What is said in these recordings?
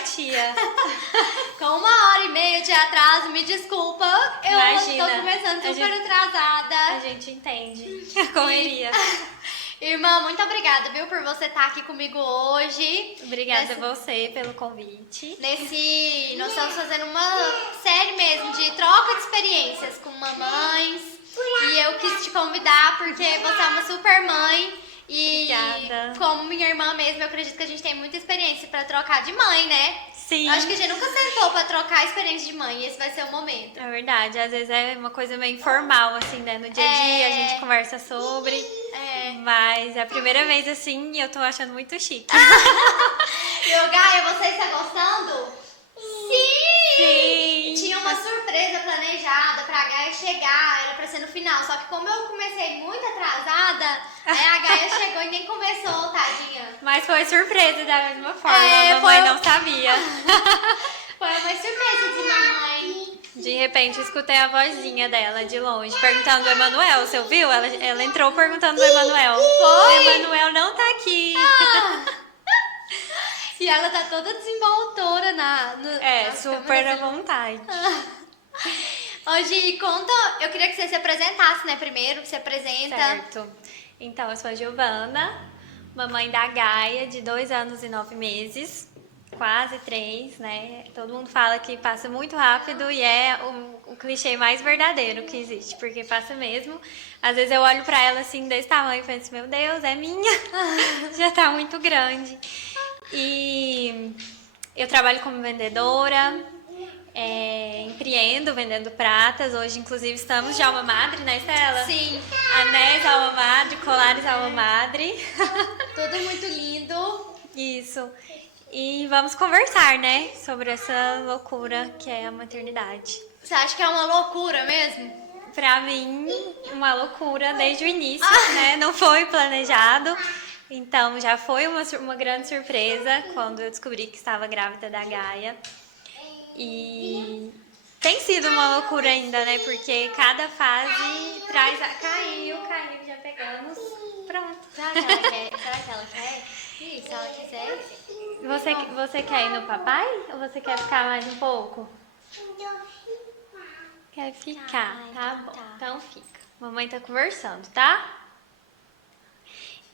tia. Com 1h30 de atraso, me desculpa. Eu Imagina, tô começando super a atrasada. gente entende a correria. Irmã, muito obrigada, viu, por você estar aqui comigo hoje. Obrigada a você pelo convite. Nós estamos fazendo uma série mesmo de troca de experiências com mamães. E eu quis te convidar porque você é uma super mãe. E Obrigada. como minha irmã mesmo, eu acredito que a gente tem muita experiência pra trocar de mãe, né? Sim. Eu acho que a gente nunca sentou pra trocar experiência de mãe e esse vai ser o momento. É verdade, às vezes é uma coisa meio informal, assim, né? No dia a dia a gente conversa sobre. Mas é a primeira vez assim e eu tô achando muito chique. E o Gaia, você está gostando? Sim! Tinha uma surpresa planejada pra Gaia chegar, era pra ser no final. Só que como eu comecei muito atrasada, aí a Gaia chegou e nem começou, tadinha. Mas foi surpresa da mesma forma, É, a mamãe foi- não sabia. Foi uma surpresa de mamãe. De repente eu escutei a vozinha dela de longe, perguntando do Emanuel, você ouviu? Ela entrou perguntando do Emanuel. Foi? O Emanuel não tá aqui. E ela tá toda desenvoltura nas super à câmeras. vontade. Hoje, conta, eu queria que você se apresentasse, né, primeiro, se apresenta. Certo. Então, eu sou a Giovana, mamãe da Gaia, de 2 anos e 9 meses, quase 3, né? Todo mundo fala que passa muito rápido e é o clichê mais verdadeiro que existe, porque passa mesmo. Às vezes eu olho pra ela assim, desse tamanho, e penso, meu Deus, é minha, já tá muito grande. E eu trabalho como vendedora, empreendo vendendo pratas. Hoje, inclusive, estamos de alma madre, né, Estela? Sim, Anéis alma madre, colares alma madre. tudo muito lindo. Isso. E vamos conversar, né, sobre essa loucura que é a maternidade. Você acha que é uma loucura mesmo? Pra mim, uma loucura desde o início, né? Não foi planejado. Então, já foi uma grande surpresa quando eu descobri que estava grávida da Gaia. E tem sido uma loucura ainda, né? Porque cada fase traz. Caiu, já pegamos. Pronto. Será que ela quer? Será que ela quer? Ih, se ela quiser. Você quer ir no papai? Ou você quer ficar mais um pouco? Quer ficar, tá bom. Tá. Então fica. Mamãe tá conversando, tá?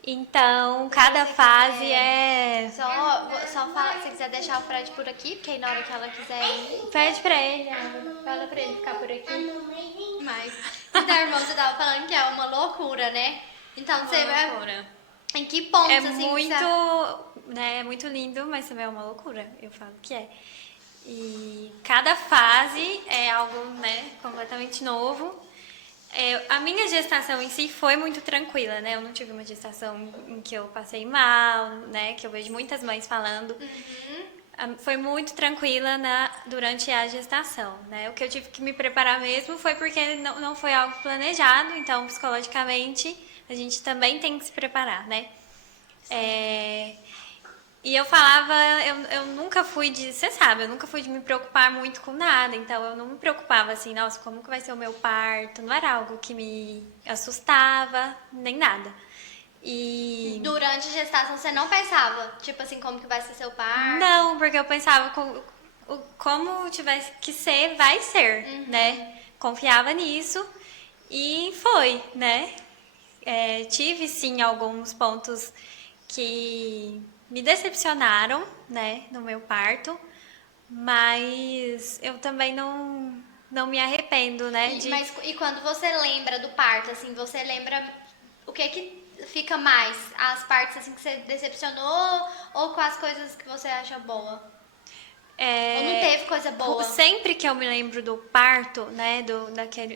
Então, cada fase é. Só fala, se quiser deixar o Fred por aqui, porque aí na hora que ela quiser ir. Pede pra ele, Ana. Fala pra ele ficar por aqui. Mas. Então, irmão, você tava falando que é uma loucura, né? Então você vai. Loucura. Em que pontos, É assim, muito, né, é muito lindo, mas também é uma loucura. Eu falo que é. E cada fase é algo, né, completamente novo. A minha gestação em si foi muito tranquila, né? Eu não tive uma gestação em que eu passei mal, né? Que eu vejo muitas mães falando. Foi muito tranquila durante a gestação, né? O que eu tive que me preparar mesmo foi porque não foi algo planejado. Então, psicologicamente, a gente também tem que se preparar, né? E eu falava, eu nunca fui você sabe, eu nunca fui de me preocupar muito com nada, então eu não me preocupava assim, nossa, como que vai ser o meu parto, não era algo que me assustava, nem nada. E Durante a gestação você não pensava, tipo assim, como que vai ser seu parto? não, porque eu pensava, como tivesse que ser, vai ser, né? Confiava nisso e foi, né? Tive sim alguns pontos que me decepcionaram, né, no meu parto, mas eu também não me arrependo, né, E quando você lembra do parto, assim, você lembra o que fica mais? As partes assim que você decepcionou ou com as coisas que você acha boa? Ou não teve coisa boa? Sempre que eu me lembro do parto, né,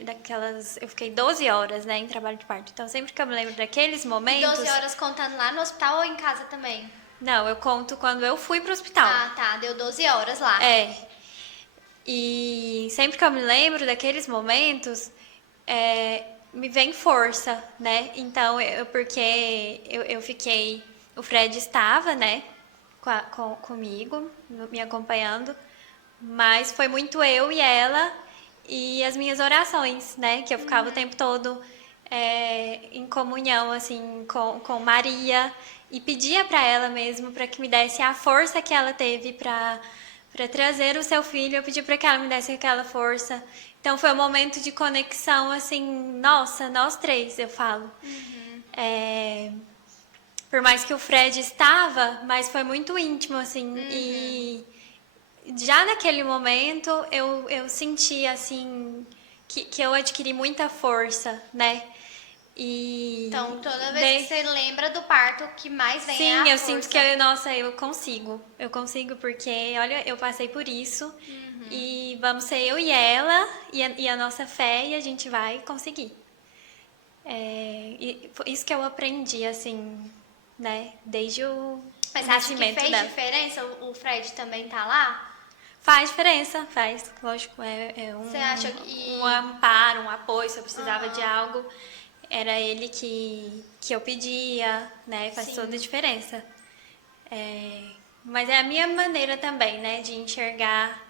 daquelas... Eu fiquei 12 horas, né, em trabalho de parto. Então, sempre que eu me lembro daqueles momentos... 12 horas contando lá no hospital ou em casa também? Não, eu conto quando eu fui pro hospital. Ah, tá. Deu 12 horas lá. E sempre que eu me lembro daqueles momentos, me vem força, né? Então, porque eu fiquei... O Fred estava, né, comigo, me acompanhando, mas foi muito eu e ela e as minhas orações, né? Que eu ficava o tempo todo em comunhão, assim, com Maria. e pedia para ela mesmo para que me desse a força que ela teve para trazer o seu filho. Eu pedi para que ela me desse aquela força. Então foi um momento de conexão assim, nossa, nós três, eu falo. Por mais que o Fred estava, mas foi muito íntimo assim e já naquele momento eu senti assim que eu adquiri muita força, né? E Então, toda vez que você lembra do parto, o que mais vem é a sim, eu força. sinto que nossa, eu consigo. Eu consigo porque, olha, eu passei por isso. E vamos ser eu e ela e a nossa fé e a gente vai conseguir. E foi isso que eu aprendi, assim, né? Desde o Mas você acha que nascimento fez dela. diferença o Fred também tá lá? Faz diferença, faz. Lógico, Você acha que... um amparo, um apoio. Se eu precisava de algo, era ele que eu pedia, né? Faz Sim. toda a diferença. Mas é a minha maneira também, né? De enxergar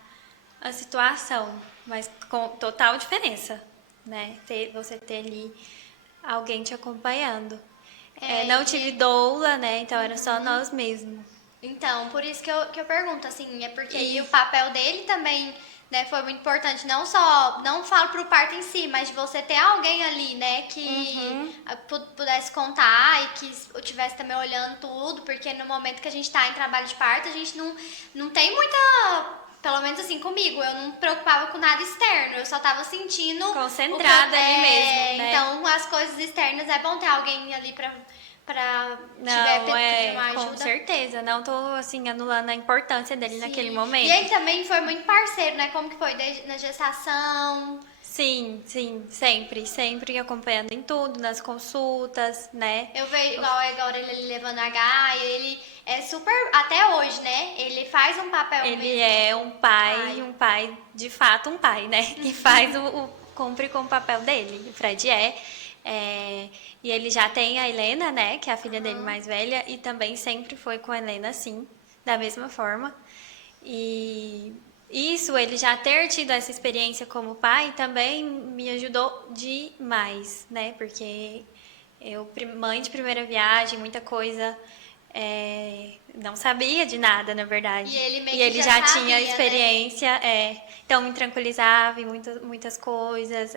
a situação. Mas com total diferença, né? Você ter ali alguém te acompanhando. Não tive doula, né? Então era só nós mesmos. Então, por isso que eu pergunto, assim, é porque aí o papel dele também, né, foi muito importante, não só, não falo pro parto em si, mas de você ter alguém ali, né, que pudesse contar e que estivesse também olhando tudo, porque no momento que a gente tá em trabalho de parto, a gente não tem muita... Pelo menos assim, comigo, eu não me preocupava com nada externo, eu só tava sentindo... Concentrada ali mesmo, né? Então, as coisas externas, é bom ter alguém ali pra tiver pedindo uma com ajuda. certeza. Não tô, assim, anulando a importância dele naquele momento. E ele também foi muito parceiro, né? Como que foi na gestação? Sim, sempre acompanhando em tudo, nas consultas, né? Eu vejo igual agora ele levando a Gaia, ele é super, até hoje, né? Ele faz um papel Ele mesmo. é um pai, de fato um pai, né? Que faz cumpre com o papel dele. O Fred e ele já tem a Helena, né? Que é a filha dele mais velha, e também sempre foi com a Helena, sim, da mesma forma. E isso, ele já ter tido essa experiência como pai, também me ajudou demais, né? Porque mãe de primeira viagem, muita coisa, não sabia de nada, na verdade. E ele meio E que ele já já sabia, tinha né? experiência, então me tranquilizava em muitas coisas.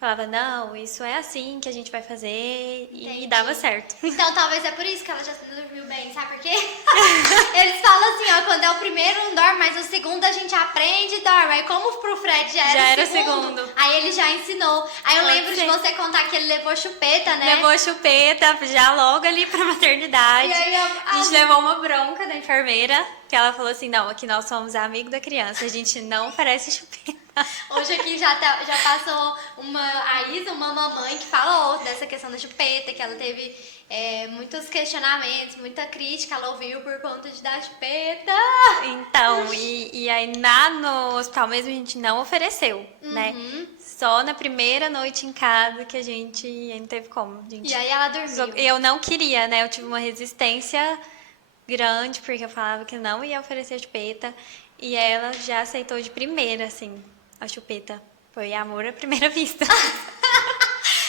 Falava, não, isso é assim que a gente vai fazer, Entendi. e dava certo. Então talvez é por isso que ela já dormiu bem, sabe por quê? Eles falam assim, ó, quando é o primeiro não dorme, mas o segundo a gente aprende e dorme. Aí como pro Fred já era o segundo, aí ele já ensinou. Aí eu lembro de você contar que ele levou chupeta, né? Levou chupeta já logo ali pra maternidade. E aí a gente levou uma bronca da enfermeira, que ela falou assim, não, aqui nós somos amigos da criança, a gente não oferece chupeta. Hoje aqui já passou a Isa, uma mamãe, que falou dessa questão da chupeta, que ela teve muitos questionamentos, muita crítica, ela ouviu por conta de dar chupeta. Então, e aí no hospital mesmo a gente não ofereceu, né? Só na primeira noite em casa que a gente não teve como. E aí ela dormiu. Eu não queria, né? Eu tive uma resistência grande, porque eu falava que não ia oferecer chupeta. E ela já aceitou de primeira, assim, a chupeta. Foi amor à primeira vista.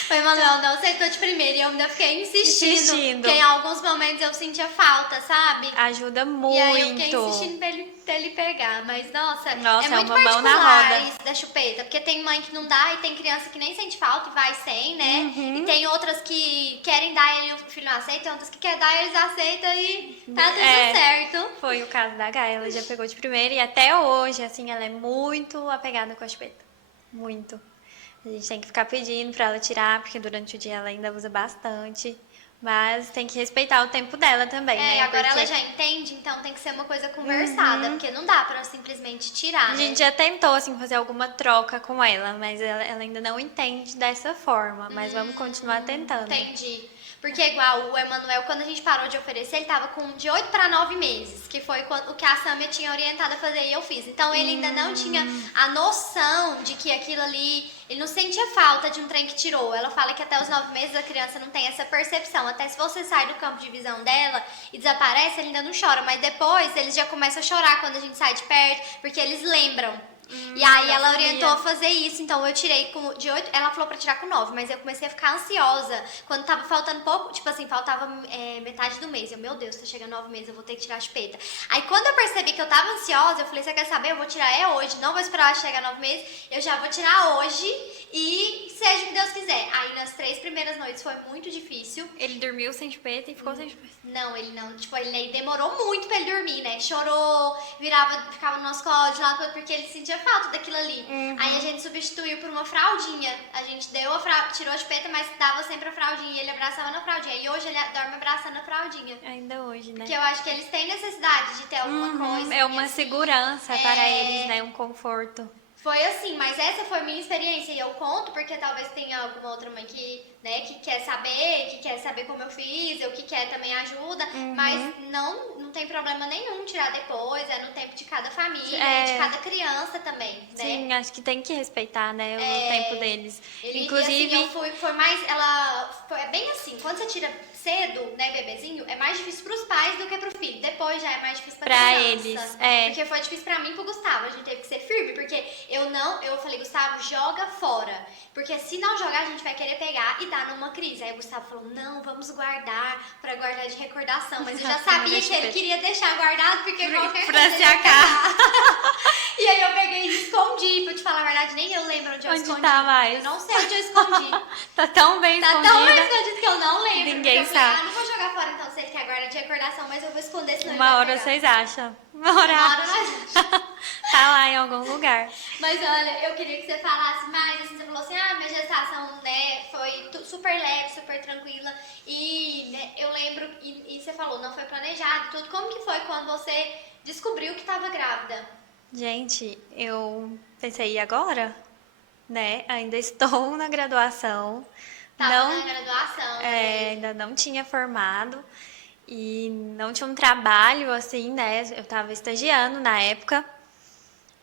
Foi, Manuel, não aceitou de primeira e eu ainda fiquei insistindo. Porque em alguns momentos eu sentia falta, sabe? Ajuda muito. E aí eu fiquei insistindo pra ele pegar. Mas, nossa, é muito uma mão na particular roda. isso da chupeta. Porque tem mãe que não dá e tem criança que nem sente falta e vai sem, né? E tem outras que querem dar e o filho não aceita. Tem outras que querem dar e eles aceitam e tá tudo certo. Foi o caso da Gaia. Ela já pegou de primeira e até hoje, assim, ela é muito apegada com a chupeta. Muito. A gente tem que ficar pedindo pra ela tirar, porque durante o dia ela ainda usa bastante. Mas tem que respeitar o tempo dela também, né? Agora porque ela já entende, então tem que ser uma coisa conversada, porque não dá pra simplesmente tirar, a né? gente já tentou, assim, fazer alguma troca com ela, mas ela ainda não entende dessa forma. Mas vamos continuar tentando. Entendi. Porque igual o Emanuel, quando a gente parou de oferecer, ele tava com de 8 para 9 meses, que foi o que a Samia tinha orientado a fazer e eu fiz. Então ele ainda não tinha a noção de que aquilo ali, ele não sentia falta de um trem que tirou. Ela fala que até os 9 meses a criança não tem essa percepção. Até se você sai do campo de visão dela e desaparece, ele ainda não chora. Mas depois eles já começam a chorar quando a gente sai de perto, porque eles lembram. E aí não ela sabia. orientou a fazer isso, então eu tirei de 8, ela falou pra tirar com 9, mas eu comecei a ficar ansiosa. Quando tava faltando pouco, tipo assim, faltava metade do mês. Eu, meu Deus, tá chegando 9 meses, eu vou ter que tirar a chupeta. Aí quando eu percebi que eu tava ansiosa, eu falei, você quer saber? Eu vou tirar hoje, não vou esperar chegar 9 meses, eu já vou tirar hoje e seja o que Deus quiser. Aí nas 3 primeiras noites foi muito difícil. Ele dormiu sem chupeta e ficou sem chupeta. Não, ele não. Tipo, ele demorou muito pra ele dormir, né? Chorou, ficava no nosso colo de lado pro outro, porque ele sentia falta daquilo ali. Aí a gente substituiu por uma fraldinha. A gente tirou a chupeta, mas dava sempre a fraldinha. E ele abraçava na fraldinha. E hoje ele dorme abraçando a fraldinha. Ainda hoje, né? Porque eu acho que eles têm necessidade de ter alguma coisa. É uma assim, segurança para eles, né? Um conforto. Foi assim, mas essa foi minha experiência e eu conto porque talvez tenha alguma outra mãe que, né, que quer saber como eu fiz, ou que quer também ajuda, mas não tem problema nenhum tirar depois, é no tempo de cada família, de cada criança também, né? Sim, acho que tem que respeitar, né, o tempo deles. Inclusive, e assim, foi bem assim, quando você tira cedo, né, bebezinho, é mais difícil pros pais do que pro filho. Depois já é mais difícil pra criança. eles, Porque foi difícil pra mim e pro Gustavo. A gente teve que ser firme, porque eu falei, Gustavo, joga fora. Porque se não jogar, a gente vai querer pegar e dar numa crise. Aí o Gustavo falou, não, vamos guardar pra guardar de recordação. Mas eu já sabia que ele queria deixar guardado, porque qualquer pra coisa se ele ia acabar. pegar. E aí eu peguei e escondi. Pra te falar a verdade, nem eu lembro onde eu escondi. Tá mais? Eu não sei onde eu escondi. Tá tão bem Tá escondida. tão bem escondido que eu não lembro. Ninguém porque eu falei, sabe. não vou jogar fora então se ele quer guardar de recordação, mas eu vou esconder senão Uma ele vai hora pegar. vocês acham. Uma hora Uma hora nós tá lá em algum lugar. Mas olha, eu queria que você falasse mais, assim, você falou assim, minha gestação, né, foi super leve, super tranquila, e né, eu lembro, e você falou, não foi planejado, tudo, como que foi quando você descobriu que estava grávida? Gente, eu pensei, e agora? Né? Ainda estou na graduação. Tava na graduação, né? Ainda não tinha formado e não tinha um trabalho assim, né? Eu estava estagiando na época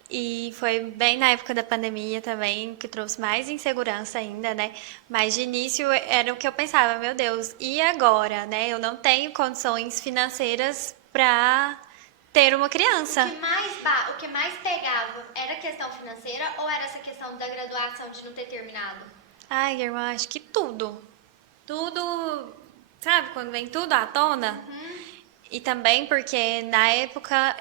e foi bem na época da pandemia também que trouxe mais insegurança ainda, né? Mas de início era o que eu pensava, meu Deus, e agora, né? Eu não tenho condições financeiras para ter uma criança. O que mais pegava era a questão financeira ou era essa questão da graduação de não ter terminado? Ai, irmã, acho que tudo. Tudo, sabe, quando vem tudo à tona. E também porque na época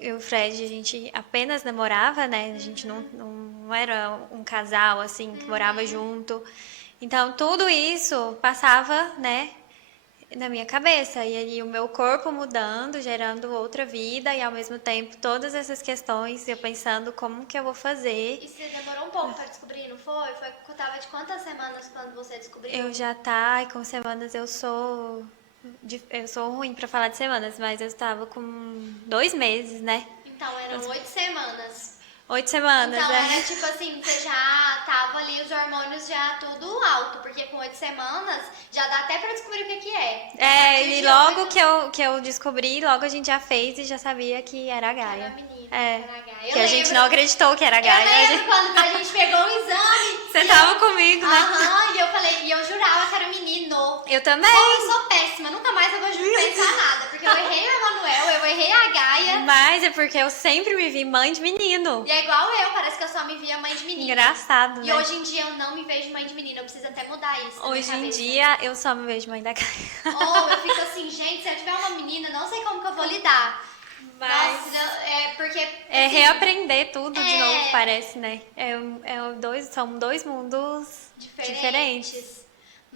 eu e o Fred, a gente apenas namorava, né? A gente não era um casal, assim, que morava junto. Então, tudo isso passava, né, na minha cabeça. E aí o meu corpo mudando, gerando outra vida. E ao mesmo tempo, todas essas questões, eu pensando como que eu vou fazer. E você demorou um pouco pra descobrir, não foi? Tava de quantas semanas quando você descobriu? Eu já e com semanas eu sou ruim pra falar de semanas, mas eu estava com 2 meses, né? Então, eram 8 semanas. 8 semanas, Então, né? era tipo assim, você já tava ali, os hormônios já tudo alto, porque com 8 semanas já dá até pra descobrir o que que é. E logo que eu descobri, logo a gente já fez e já sabia que era a Gaia. Era menina, É. era a Gaia. Que a gente não acreditou que era a Gaia. Eu lembro quando a gente pegou o exame. Você tava comigo, né? Aham, e eu falei, e eu jurava que era menino. Eu também. Eu sou péssima, nunca mais eu vou pensar nada, porque eu errei o Emanuel, eu errei a Gaia. Mas é porque eu sempre me vi mãe de menino. E é igual eu, parece que eu só me via mãe de menina. Engraçado, E né? hoje em dia eu não me vejo mãe de menina, eu preciso até mudar isso. Hoje em dia eu só me vejo mãe da Gaia. Ou eu fico assim, gente, se eu tiver uma menina, não sei como que eu vou lidar. Mas Nossa, porque... é assim, reaprender tudo de novo, parece, né? São dois mundos diferentes.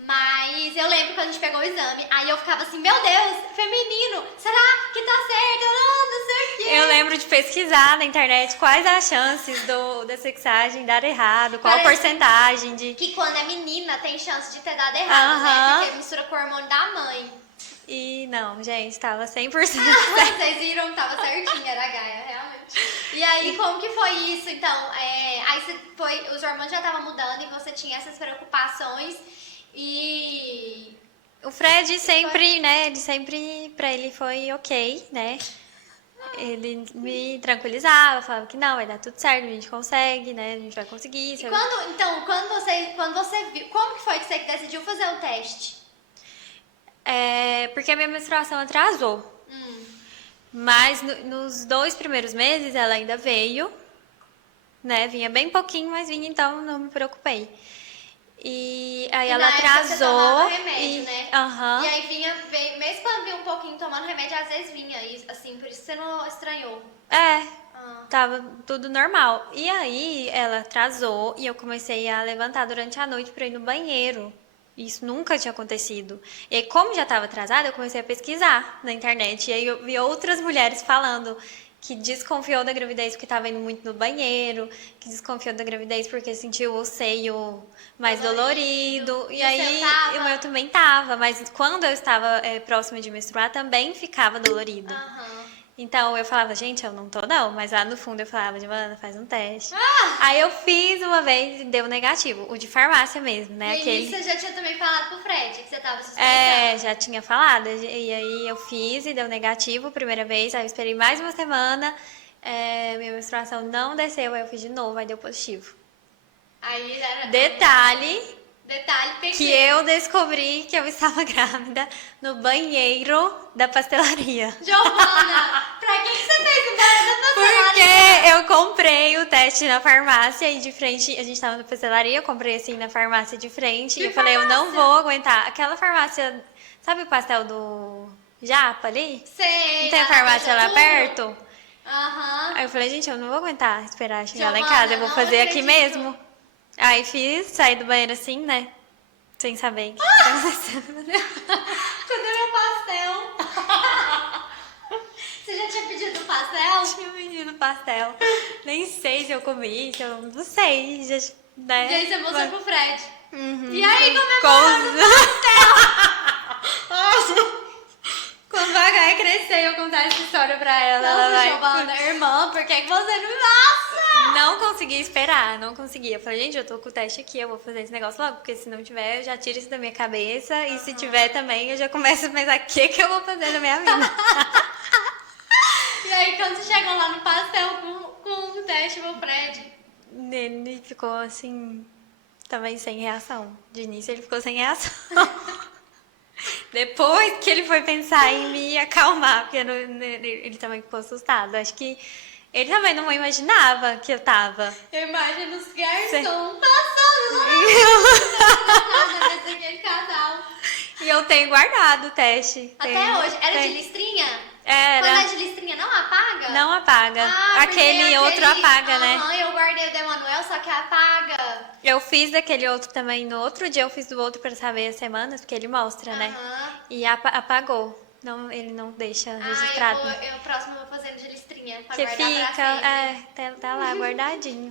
Mas eu lembro quando a gente pegou o exame, aí eu ficava assim, meu Deus, feminino, será que tá certo? Não sei o quê. Eu lembro de pesquisar na internet quais as chances da sexagem dar errado, qual a porcentagem de... Que quando é menina tem chance de ter dado errado, né? Porque mistura com o hormônio da mãe. E não, gente, tava 100%. Vocês viram, tava certinho, era a Gaia, realmente. E aí, como que foi isso, então? Aí os hormônios já estavam mudando e você tinha essas preocupações e... O Fred sempre, né, pra ele foi ok, né? Ele me tranquilizava, falava que não, vai dar tudo certo, a gente consegue, né? A gente vai conseguir. E quando você viu, como que foi que você decidiu fazer o teste? Porque a minha menstruação atrasou. Mas nos 2 primeiros meses ela ainda veio. né? Vinha bem pouquinho, mas vinha, então não me preocupei. E aí E ela na época você atrasou. tomava remédio, E, né? aham. E aí mesmo quando vinha um pouquinho tomando remédio, às vezes vinha, e, assim, por isso você não estranhou. Tava tudo normal. E aí ela atrasou e eu comecei a levantar durante a noite pra ir no banheiro. Isso nunca tinha acontecido. E aí, como já estava atrasada, eu comecei a pesquisar na internet. E aí eu vi outras mulheres falando que desconfiou da gravidez porque estava indo muito no banheiro, que desconfiou da gravidez porque sentiu o seio mais dolorido. E E o seu aí tava? o meu também tava, mas quando eu estava próxima de menstruar também ficava dolorido. Aham. Então eu falava, gente, eu não tô não, mas lá no fundo eu falava, Giovana, faz um teste. Aí eu fiz uma vez e deu negativo, o de farmácia mesmo, né? E aí você já tinha também falado pro Fred que você tava suspeitando. Já tinha falado. E aí eu fiz e deu negativo a primeira vez, aí eu esperei mais uma semana, minha menstruação não desceu, aí eu fiz de novo, aí deu positivo. Aí era... Detalhe pequeno. que eu descobri que eu estava grávida no banheiro da pastelaria. Giovana, pra que você fez o banheiro da pastelaria? Porque eu comprei o teste na farmácia e de frente, a gente tava na pastelaria, eu comprei assim na farmácia de frente e eu falei, eu não vou aguentar. Aquela farmácia, sabe o pastel do Japa ali? Sei. Não tem a farmácia lá perto? Aham. Aí eu falei, gente, eu não vou aguentar esperar chegar lá em Giovana, casa, eu vou não fazer aqui acredito. mesmo. Aí fiz, saí do banheiro assim, né? Sem saber o que tá acontecendo. Cadê meu pastel? Você já tinha pedido um pastel? Tinha pedido pastel. Nem sei se eu comi, se eu não sei. Já, né? E aí você mostrou pro Fred. Uhum. E aí comemorando o pastel. Quando a Gaia crescer, eu contar essa história pra ela. Ela Nossa, vai... Giovana, irmã, por que você não me mostra? Não consegui esperar, não consegui. Eu falei, gente, eu tô com o teste aqui, eu vou fazer esse negócio logo, porque se não tiver, eu já tiro isso da minha cabeça. E se tiver também, eu já começo a pensar o que eu vou fazer na minha vida. E aí, quando você chegou lá no pastel com o teste pro Fred? Ele ficou assim, também sem reação. De início, ele ficou sem reação. Depois que ele foi pensar em me acalmar, porque ele também ficou assustado. Acho que ele também não imaginava que eu tava. Eu imagino os garçons passando lá. Aquele casal. E eu tenho guardado o teste. Até hoje. Era de listrinha? Era. Quando é de listrinha, não apaga? Não apaga. Aquele outro apaga, né? Eu guardei o do Emanuel, só que apaga. Eu fiz daquele outro também no outro dia, eu fiz do outro pra saber as semanas, porque ele mostra, né? E apagou. Não, ele não deixa registrado. Eu próximo vou fazendo de listrinha. Pra Que guardar fica, tá lá guardadinho.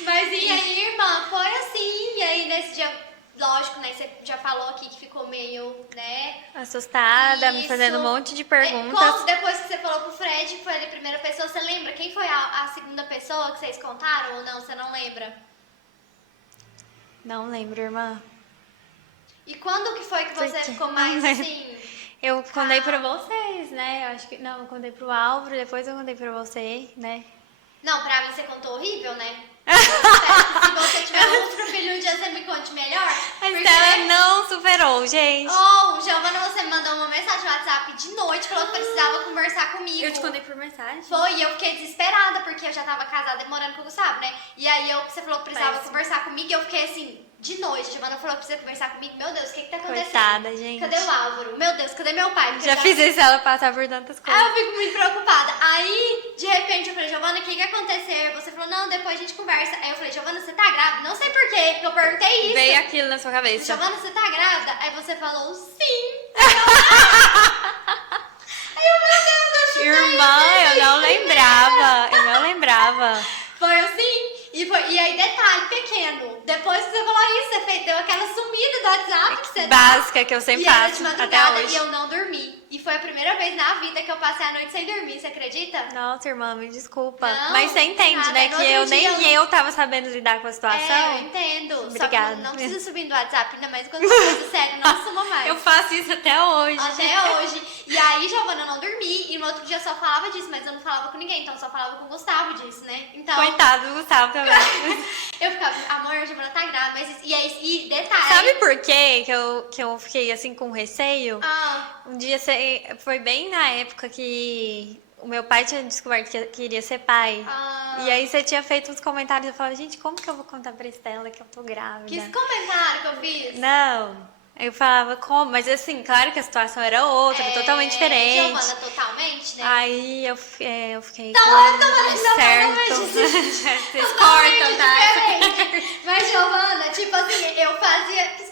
Mas e aí, irmã, foi assim. E aí, nesse dia, lógico, né? Você já falou aqui que ficou meio, né? Assustada, me Isso. fazendo um monte de perguntas. Depois que você falou pro Fred, foi a primeira pessoa, você lembra? Quem foi a segunda pessoa que vocês contaram ou não? Você não lembra? Não lembro, irmã. E quando que foi que você ficou mais assim? Eu contei pra vocês, né? Eu acho que. Não, eu contei pro Álvaro, depois eu contei pra você, né? Não, pra mim você contou horrível, né? Se você tiver outro filho um dia, você me conte melhor. A Estela não superou, gente. Giovana, você me mandou uma mensagem no WhatsApp de noite, falou que precisava conversar comigo. Eu te contei por mensagem? Foi, e eu fiquei desesperada, porque eu já tava casada e morando com o Gustavo, né? E aí você falou que precisava conversar comigo, e eu fiquei assim, de noite. Giovana falou que precisa conversar comigo. Meu Deus, o que tá acontecendo? Coitada, gente. Cadê o Álvaro? Meu Deus, cadê meu pai? Já fiz isso ela passar por tantas coisas. Aí eu fico muito preocupada. Aí, de repente, eu falei, Giovana, o que aconteceu? Você falou, não, depois a gente conversa. Aí eu falei, Giovana, você tá grávida? Não sei por quê, porque eu perguntei isso. Veio aquilo na sua cabeça. Giovana, você tá grávida? Aí você falou, sim. Irmã, eu não lembrava. Eu não lembrava. Foi assim. E aí, detalhe pequeno. Depois que você falou isso, você deu aquela sumida do WhatsApp que você básica que eu sempre e era faço de até madrugada hoje. e eu não dormi. E foi a primeira vez na vida que eu passei a noite sem dormir, você acredita? Nossa, irmã, me desculpa. Não, mas você entende, nada. né? No Que outro dia nem eu tava sabendo lidar com a situação. Eu entendo. Obrigada. Só que não precisa subir no WhatsApp, ainda mais quando coisa séria, não suma mais. Eu faço isso até hoje. Até hoje. E aí, Giovana, eu não dormi. E no outro dia eu só falava disso, mas eu não falava com ninguém. Então eu só falava com o Gustavo disso, né? Então, Coitado do Gustavo também. eu ficava, amor, a Giovana tá grávida. Mas e detalhe. Sabe por quê que eu fiquei assim com receio? Ah, Um dia foi bem na época que o meu pai tinha descoberto que queria ser pai. E aí você tinha feito uns comentários, eu falava, gente, como que eu vou contar pra Estela que eu tô grávida? Que esse comentário que eu fiz? Não. Eu falava, como? Mas assim, claro que a situação era outra, totalmente diferente. Giovana, totalmente, né? Aí eu fiquei Totalmente Vocês cortam, tá? Mas, Giovana, tipo assim, eu fazia aqueles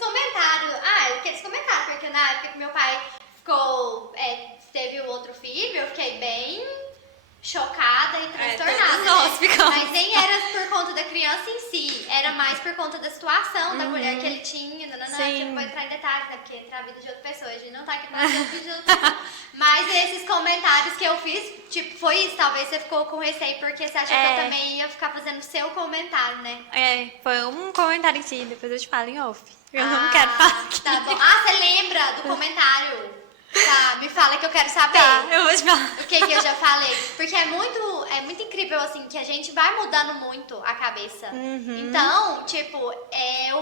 comentários, porque na época que meu pai teve o outro filho, eu fiquei bem chocada e transtornada. Nós ficamos. Mas nem era por conta da criança em si, era mais por conta da situação da mulher que ele tinha. Que eu não vou entrar em detalhes, né? Porque entra a vida de outra pessoa, a gente não tá aqui pra ver a vida de outra pessoa. Mas esses comentários que eu fiz, tipo, foi isso. Talvez você ficou com receio porque você achou que eu também ia ficar fazendo seu comentário, né? Foi um comentário em si, depois eu te falo em off. Eu não quero falar aqui. Tá bom. Você lembra do comentário? Tá, me fala que eu quero saber. Tá, eu vou te falar. O que eu já falei. Porque é muito incrível, assim, que a gente vai mudando muito a cabeça. Então, tipo,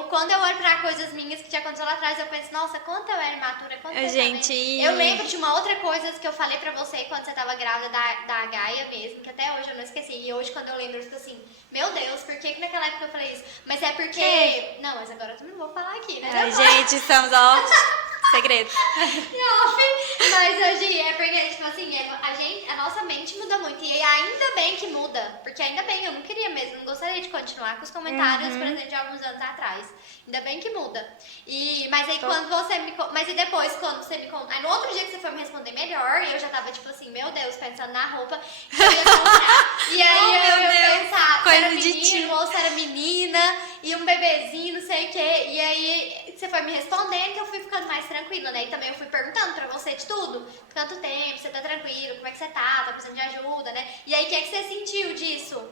quando eu olho pra coisas minhas que já aconteceu lá atrás, eu penso, nossa, quanto eu era imatura, quanto eu lembro de uma outra coisa que eu falei pra você quando você tava grávida da Gaia mesmo, que até hoje eu não esqueci. E hoje, quando eu lembro, eu fico assim, meu Deus, por que naquela época eu falei isso? Mas é porque... Não, mas agora eu também não vou falar aqui, né? Ai, gente, estamos segredo. Mas hoje é porque, tipo assim, a nossa mente muda muito. E ainda bem que muda. Porque ainda bem, eu não queria mesmo, não gostaria de continuar com os comentários, por exemplo, de alguns anos atrás. Ainda bem que muda. Mas aí quando você me... Mas e depois, quando você me contou... Aí no outro dia que você foi me responder melhor, eu já tava, tipo assim, meu Deus, pensando na roupa que eu ia comprar. E aí eu ia pensar se era menino ou se era menina, e um bebezinho, não sei o quê. E aí você foi me respondendo que eu fui ficando mais tranquila, né? E também eu fui perguntando pra você de tudo. Quanto tempo, você tá tranquilo, como é que você tá precisando de ajuda, né? E aí o que é que você sentiu disso?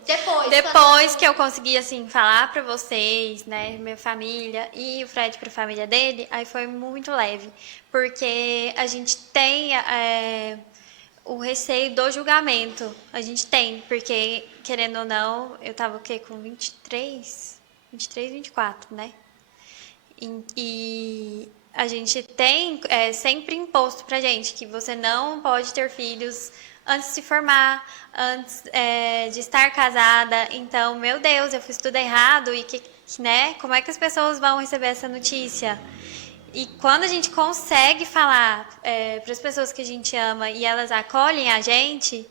Depois que eu consegui, assim, falar pra vocês, né, minha família e o Fred pra família dele, aí foi muito leve. Porque a gente tem o receio do julgamento. A gente tem, porque, querendo ou não, eu tava o quê? Com 23, 24, né? E a gente tem sempre imposto pra gente que você não pode ter filhos antes de se formar, antes de estar casada. Então, meu Deus, eu fiz tudo errado e né? Como é que as pessoas vão receber essa notícia? E quando a gente consegue falar para as pessoas que a gente ama e elas acolhem a gente,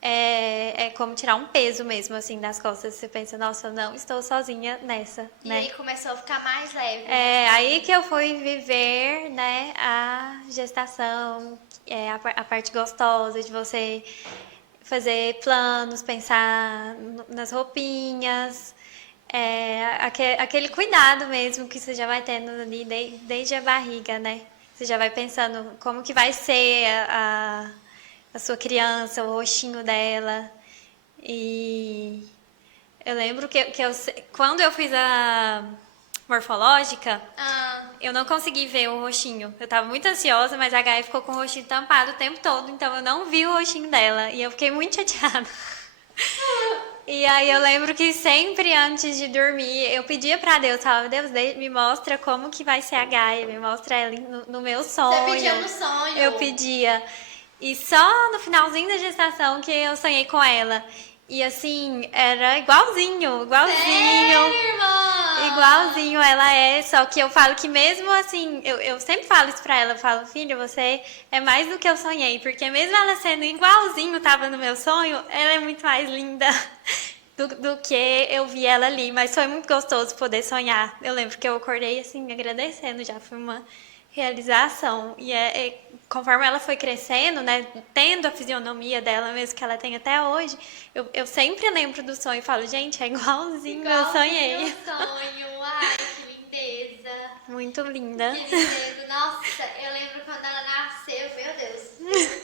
é como tirar um peso mesmo, assim, das costas. Você pensa, nossa, eu não estou sozinha nessa, E né? aí começou a ficar mais leve. Aí que eu fui viver, né, a gestação, a parte gostosa de você fazer planos, pensar nas roupinhas, aquele cuidado mesmo que você já vai tendo ali desde a barriga, né? Você já vai pensando como que vai ser a sua criança, o rostinho dela. E eu lembro que quando eu fiz a morfológica, eu não consegui ver o rostinho. Eu tava muito ansiosa, mas a Gaia ficou com o rostinho tampado o tempo todo, então eu não vi o rostinho dela. E eu fiquei muito chateada. E aí eu lembro que sempre antes de dormir, eu pedia pra Deus, falava, Deus, me mostra como que vai ser a Gaia, me mostra ela no meu sonho. Você pedia no sonho? Eu pedia. E só no finalzinho da gestação que eu sonhei com ela. E assim, era igualzinho. Sério, irmã? Igualzinho ela é, só que eu falo que mesmo assim, eu sempre falo isso pra ela, eu falo, filha, você é mais do que eu sonhei, porque mesmo ela sendo igualzinho, tava no meu sonho, ela é muito mais linda do que eu vi ela ali, mas foi muito gostoso poder sonhar. Eu lembro que eu acordei assim, agradecendo, já foi uma realização. E conforme ela foi crescendo, né, tendo a fisionomia dela mesmo que ela tem até hoje, eu sempre lembro do sonho e falo, gente, é igualzinho eu sonhei. Meu sonho, ai, que lindeza. Muito linda. Que lindeza. Nossa, eu lembro quando ela nasceu, meu Deus.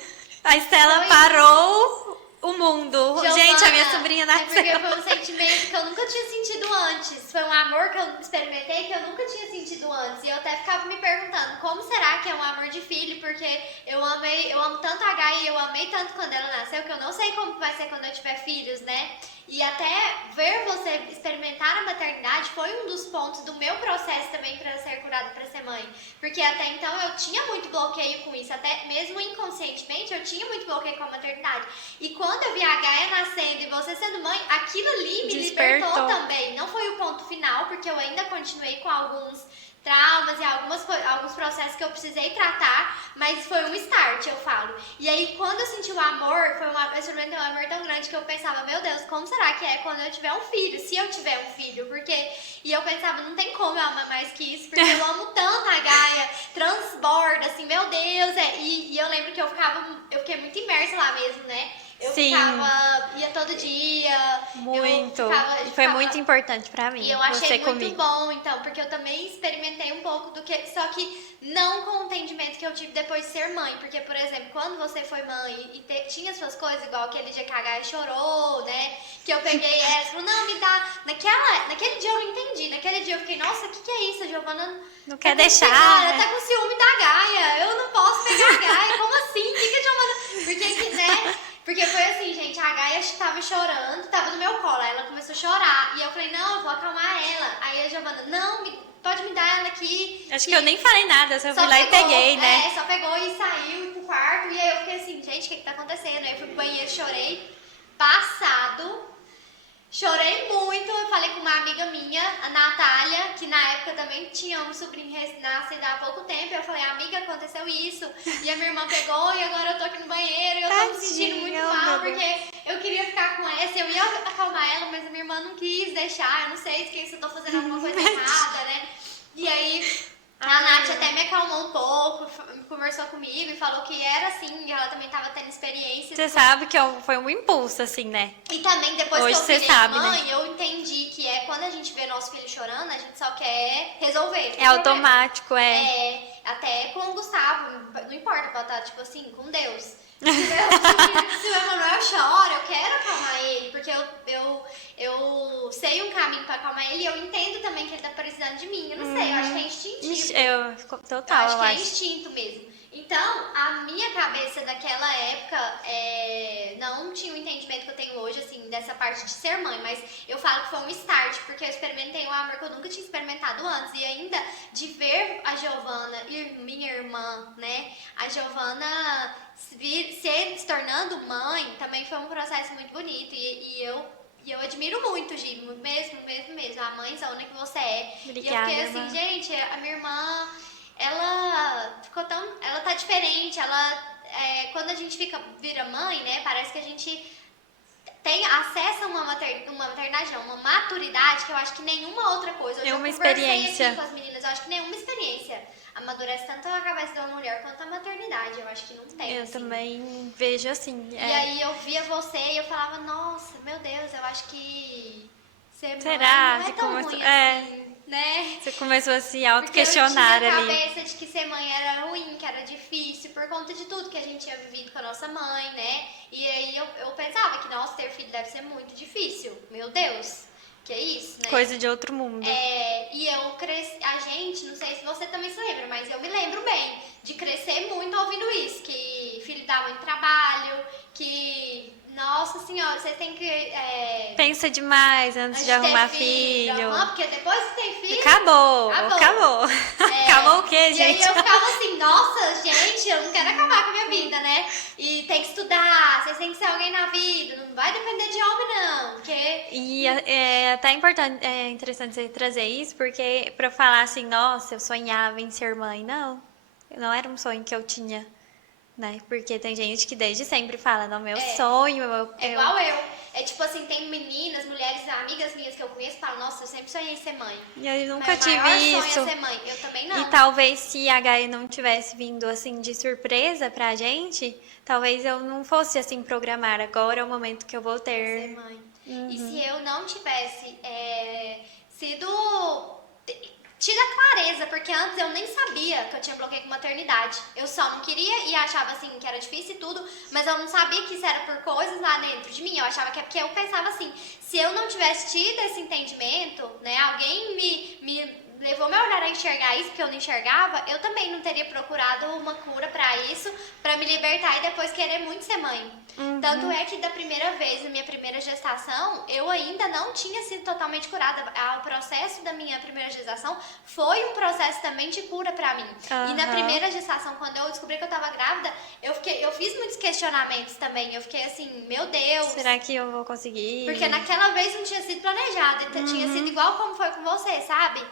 A Estela parou o mundo. Giovana, gente, a minha sobrinha nasceu. porque foi um sentimento que eu nunca tinha sentido antes. Foi um amor que eu experimentei que eu nunca tinha sentido antes. E eu até ficava me perguntando, como será que é um amor de filho? Porque eu amo tanto a Gaia e eu amei tanto quando ela nasceu, que eu não sei como vai ser quando eu tiver filhos, né? E até ver você experimentar a maternidade foi um dos pontos do meu processo também para ser curada para ser mãe. Porque até então eu tinha muito bloqueio com isso, até mesmo inconscientemente eu tinha muito bloqueio com a maternidade. E quando eu vi a Gaia nascendo e você sendo mãe, aquilo ali me libertou também. Não foi o ponto final, porque eu ainda continuei com alguns traumas e alguns processos que eu precisei tratar, mas foi um start, eu falo. E aí, quando eu senti o amor, eu experimentei um amor tão grande que eu pensava, meu Deus, como será que é quando eu tiver um filho? Se eu tiver um filho, porque... E eu pensava, não tem como eu amar mais que isso, porque eu amo tanto a Gaia, transborda, assim, meu Deus, e eu lembro que eu fiquei muito imersa lá mesmo, né? Eu ia todo dia. Muito. Foi muito importante pra mim. E eu achei muito bom, então, porque eu também experimentei um pouco do que. Só que não com o entendimento que eu tive depois de ser mãe. Porque, por exemplo, quando você foi mãe e tinha suas coisas, igual aquele dia que a Gaia chorou, né? Que eu peguei ela e falou, não, me dá. Naquele dia eu não entendi. Naquele dia eu fiquei, nossa, o que é isso? A Giovana não quer deixar. Ela tá com ciúme da Gaia. Eu não posso pegar a Gaia. Como assim? O que a Giovana. Porque, né? Porque foi assim, gente, a Gaia tava chorando, tava no meu colo, aí ela começou a chorar. E eu falei, não, eu vou acalmar ela. Aí a Giovana, não, pode me dar ela aqui. Acho que eu nem falei nada, só fui lá e peguei, né? Só pegou e saiu pro quarto. E aí eu fiquei assim, gente, o que tá acontecendo? Aí eu fui pro banheiro, chorei, passado. Chorei muito, eu falei com uma amiga minha, a Natália, que na época também tinha um sobrinho nascido há pouco tempo. Eu falei, amiga, aconteceu isso. E a minha irmã pegou e agora eu tô aqui no banheiro e eu tô me sentindo muito mal, porque eu queria ficar com essa, eu ia acalmar ela, mas a minha irmã não quis deixar. Eu não sei se eu tô fazendo alguma coisa errada, né? E aí... A Nath até me acalmou um pouco, conversou comigo e falou que era assim, e ela também estava tendo experiências. Você sabe que foi um impulso, assim, né? E também, depois hoje que eu virei mãe, né? Eu entendi que quando a gente vê nosso filho chorando, a gente só quer resolver. É automático, até com o Gustavo, não importa, pode estar, tipo assim, com Deus. Se o Emanuel chora, eu quero acalmar ele, porque eu sei um caminho pra acalmar ele e eu entendo também que ele tá precisando de mim. Eu não sei, eu acho que é instintivo. Total, eu acho que é instinto mesmo. Então, a minha cabeça daquela época não tinha o entendimento que eu tenho hoje, assim, dessa parte de ser mãe, mas eu falo que foi um start, porque eu experimentei um amor que eu nunca tinha experimentado antes, e ainda de ver a Giovana, minha irmã, né, a Giovana se tornando mãe, também foi um processo muito bonito, e eu admiro muito, Gi, mesmo, a mãezona que você é. Obrigada, e eu fiquei assim, gente, a minha irmã... Ela tá diferente, quando a gente vira mãe, né, parece que a gente tem acesso a uma maternidade, não, uma maturidade que eu acho que nenhuma outra coisa. Eu conversei aqui com as meninas, eu acho que nenhuma experiência amadurece tanto a cabeça de uma mulher quanto a maternidade, eu acho que não tem. Eu também vejo assim. E aí eu via você e eu falava, nossa, meu Deus, eu acho que ser mãe não é tão ruim assim. Né? Você começou a se auto-questionar ali. Eu tinha a cabeça de que ser mãe era ruim, que era difícil, por conta de tudo que a gente tinha vivido com a nossa mãe, né? E aí eu pensava que, nossa, ter filho deve ser muito difícil. Meu Deus, que é isso, né? Coisa de outro mundo. E eu cresci, a gente, não sei se você também se lembra, mas eu me lembro bem de crescer muito ouvindo isso, que filho dá muito trabalho, que... Nossa senhora, você tem que... Pensa demais antes de arrumar filho. Porque depois que tem filho... Acabou. Acabou o quê, gente? E aí eu ficava assim, nossa, gente, eu não quero acabar com a minha vida, né? E tem que estudar, vocês têm que ser alguém na vida, não vai depender de homem, não. Porque... E é até interessante você trazer isso, porque pra falar assim, nossa, eu sonhava em ser mãe. Não era um sonho que eu tinha. Né? Porque tem gente que desde sempre fala, não, meu sonho... igual eu. É tipo assim, tem meninas, mulheres, amigas minhas que eu conheço que falam, nossa, eu sempre sonhei em ser mãe. E eu nunca tive isso. Meu maior isso. sonho é ser mãe. Eu também não. E talvez se a Gaia não tivesse vindo assim de surpresa pra gente, talvez eu não fosse assim programar. Agora é o momento que eu vou ter... Ser mãe. E se eu não tivesse sido... tido a clareza, porque antes eu nem sabia que eu tinha bloqueio com maternidade. Eu só não queria e achava assim que era difícil e tudo, mas eu não sabia que isso era por coisas lá dentro de mim. Eu achava que é porque eu pensava assim, se eu não tivesse tido esse entendimento, né, alguém me levou meu olhar a enxergar isso, porque eu não enxergava, eu também não teria procurado uma cura pra isso, pra me libertar e depois querer muito ser mãe. Tanto é que da primeira vez, na minha primeira gestação, eu ainda não tinha sido totalmente curada. O processo da minha primeira gestação foi um processo também de cura pra mim. E na primeira gestação, quando eu descobri que eu tava grávida, eu fiz muitos questionamentos também. Eu fiquei assim, meu Deus. Será que eu vou conseguir? Porque naquela vez não tinha sido planejado, tinha sido igual como foi com você, sabe?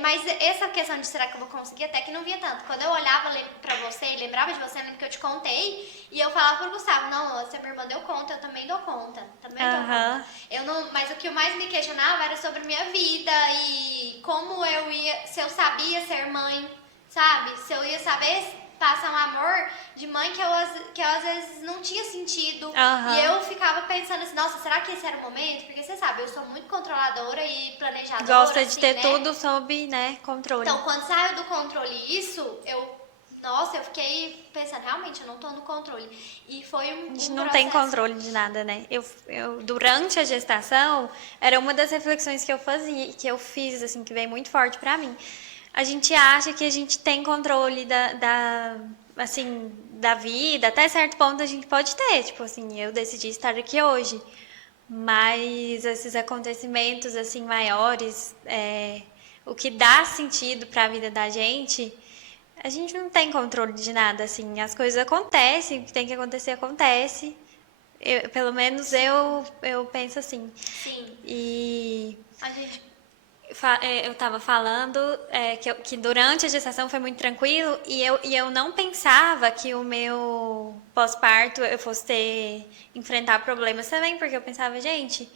Mas essa questão de será que eu vou conseguir, até que não via tanto. Quando eu olhava pra você e lembrava de você, lembro que eu te contei, e eu falava pro Gustavo, não, se a minha irmã deu conta, eu também dou conta. Também dou conta. Mas o que mais me questionava era sobre minha vida e como eu ia, se eu sabia ser mãe, sabe? Se eu ia saber passar um amor de mãe que eu às vezes não tinha sentido. E eu ficava pensando assim, nossa, será que esse era o momento? Porque você sabe, eu sou muito controladora e planejadora. Gosta de assim, ter né? tudo sob, né, controle. Então, quando saiu do controle isso, eu fiquei pensando, realmente, eu não tô no controle. E foi A gente um não processo... tem controle de nada, né? Durante a gestação, era uma das reflexões que eu fiz, assim, que veio muito forte pra mim. A gente acha que a gente tem controle assim, da vida, até certo ponto a gente pode ter. Tipo assim, eu decidi estar aqui hoje. Mas esses acontecimentos, assim, maiores, o que dá sentido pra vida da gente, a gente não tem controle de nada, assim. As coisas acontecem, o que tem que acontecer, acontece. Pelo menos eu penso assim. Sim. E A gente... eu estava falando que durante a gestação foi muito tranquilo e eu não pensava que o meu pós-parto eu fosse enfrentar problemas também, porque eu pensava, gente,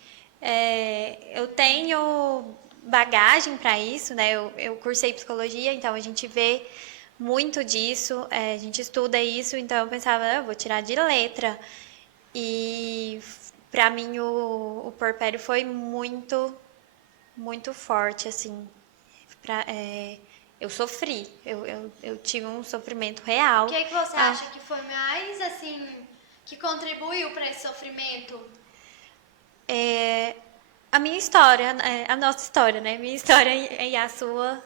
eu tenho bagagem para isso, né? Eu cursei psicologia, então a gente vê muito disso, a gente estuda isso, então eu pensava, eu vou tirar de letra. E para mim o puerpério foi muito forte, assim. Eu sofri, eu tive um sofrimento real. O que você acha que foi mais, assim, que contribuiu para esse sofrimento? A minha história, a nossa história, né? Minha história e a sua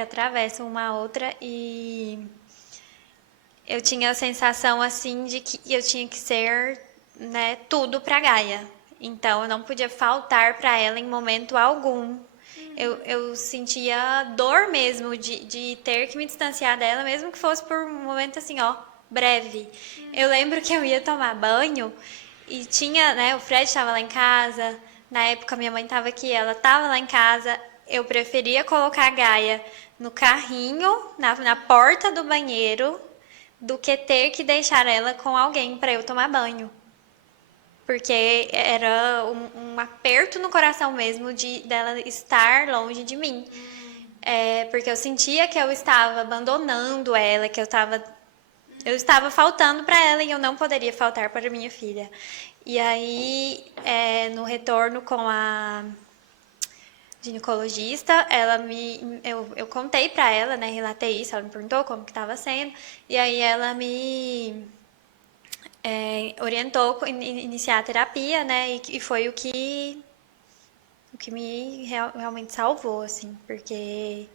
atravessam uma outra e eu tinha a sensação, assim, de que eu tinha que ser, né, tudo pra Gaia. Então, eu não podia faltar para ela em momento algum. Eu sentia dor mesmo de ter que me distanciar dela, mesmo que fosse por um momento assim, ó, breve. Eu lembro que eu ia tomar banho e tinha, né, o Fred estava lá em casa, na época minha mãe estava aqui, ela estava lá em casa, eu preferia colocar a Gaia no carrinho, na porta do banheiro, do que ter que deixar ela com alguém para eu tomar banho. Porque era um aperto no coração mesmo dela estar longe de mim. Porque eu sentia que eu estava abandonando ela, que eu estava faltando para ela e eu não poderia faltar para minha filha. E aí, no retorno com a ginecologista, eu contei para ela, né, relatei isso, ela me perguntou como que estava sendo, e aí ela me orientou a iniciar a terapia, né? E foi o que me realmente salvou, assim, porque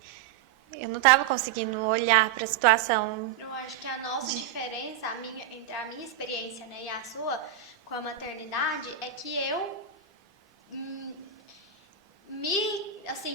eu não estava conseguindo olhar para a situação. Eu acho que a nossa diferença, entre a minha experiência, né, e a sua com a maternidade, é que eu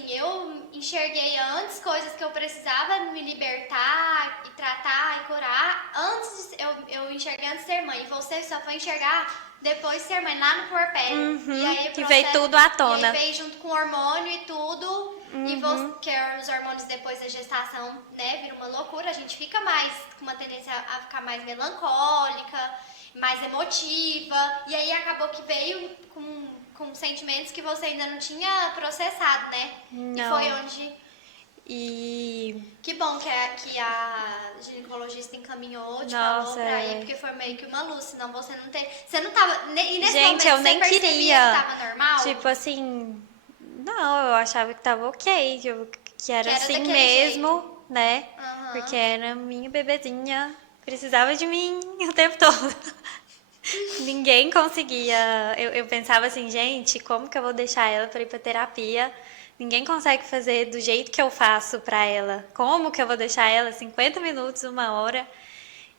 eu enxerguei antes coisas que eu precisava me libertar e tratar e curar antes eu enxerguei antes de ser mãe. E você só foi enxergar depois de ser mãe, lá no puerpério. E aí que veio tudo à tona. E aí veio junto com o hormônio e tudo. E que os hormônios depois da gestação, né, viram uma loucura. A gente fica mais com uma tendência a ficar mais melancólica, mais emotiva. E aí acabou que veio com sentimentos que você ainda não tinha processado, né? Não. E foi onde... Que bom que a ginecologista encaminhou, te falou pra ir, porque foi meio que uma luz, senão você não tem... Você não tava... E nesse gente, momento eu nem você percebia queria. que tava normal? Tipo assim... Não, eu achava que tava ok, que era assim mesmo, jeito. né? Porque era minha bebezinha, precisava de mim o tempo todo. Ninguém conseguia. Eu pensava assim, gente, como que eu vou deixar ela para ir para terapia? Ninguém consegue fazer do jeito que eu faço para ela. Como que eu vou deixar ela 50 minutos, 1 hora?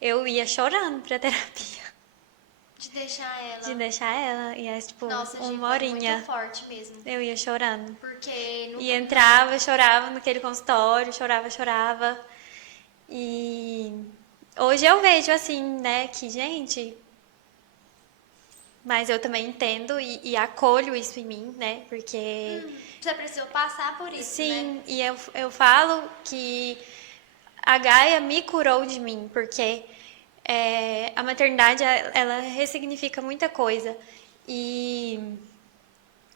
eu ia chorando pra terapia. De deixar ela. De deixar ela. E é tipo Nossa, gente, uma é horinha. muito forte mesmo. Eu ia chorando. Porque no... E entrava, chorava naquele consultório, chorava. E hoje eu vejo assim, né, que, gente. Mas eu também entendo e acolho isso em mim, né? Porque. Você precisou passar por isso, Sim, né? e eu falo que a Gaia me curou de mim, porque a maternidade, ela ressignifica muita coisa. E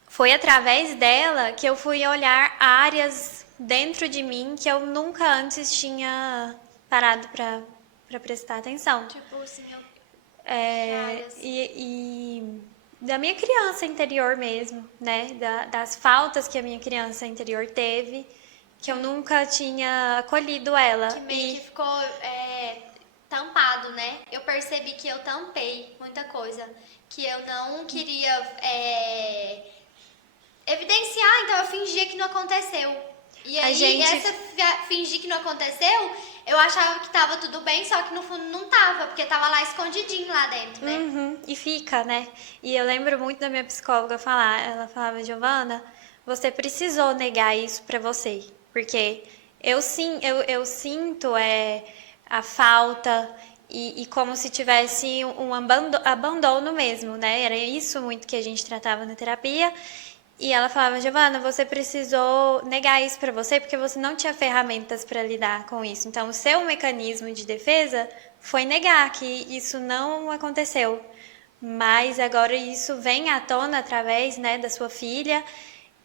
foi através dela que eu fui olhar áreas dentro de mim que eu nunca antes tinha parado para prestar atenção. Tipo assim, E da minha criança interior mesmo, né? Das faltas que a minha criança interior teve, que eu nunca tinha acolhido ela. que meio que ficou tampado, né? Eu percebi que eu tampei muita coisa. Que eu não queria evidenciar, então eu fingia que não aconteceu. E aí, fingir que não aconteceu, eu achava que tava tudo bem, só que no fundo não tava, porque tava lá escondidinho lá dentro, né? E fica, né? E eu lembro muito da minha psicóloga falar, ela falava, Giovana, você precisou negar isso pra você, porque eu sinto a falta e como se tivesse um abandono mesmo, né? Era isso muito que a gente tratava na terapia. E ela falava, Giovana, você precisou negar isso pra você porque você não tinha ferramentas para lidar com isso. Então, o seu mecanismo de defesa foi negar que isso não aconteceu. Mas agora isso vem à tona através, né, da sua filha,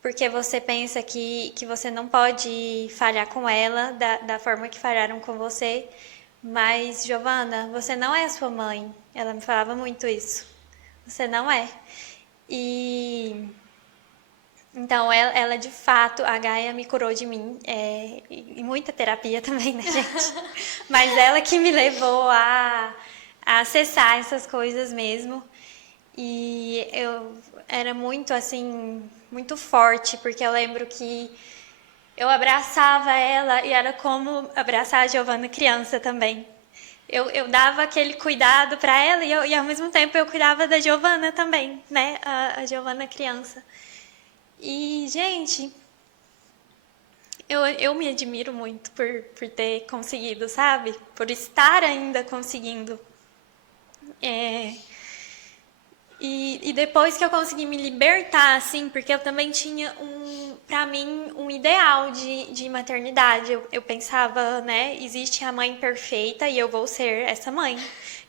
porque você pensa que você não pode falhar com ela da forma que falharam com você. Mas, Giovana, você não é a sua mãe. Ela me falava muito isso. Você não é. E então, ela de fato, a Gaia me curou de mim, e muita terapia também, né, gente? Mas ela que me levou a acessar essas coisas mesmo. E eu era muito, assim, muito forte, porque eu lembro que eu abraçava ela e era como abraçar a Giovana criança também. Eu dava aquele cuidado para ela e ao mesmo tempo eu cuidava da Giovana também, né? A Giovana criança. E, gente, eu me admiro muito por ter conseguido, sabe? Por estar ainda conseguindo. É, e depois que eu consegui me libertar, assim, porque eu também tinha pra mim, um ideal de maternidade. Eu pensava, né, existe a mãe perfeita e eu vou ser essa mãe.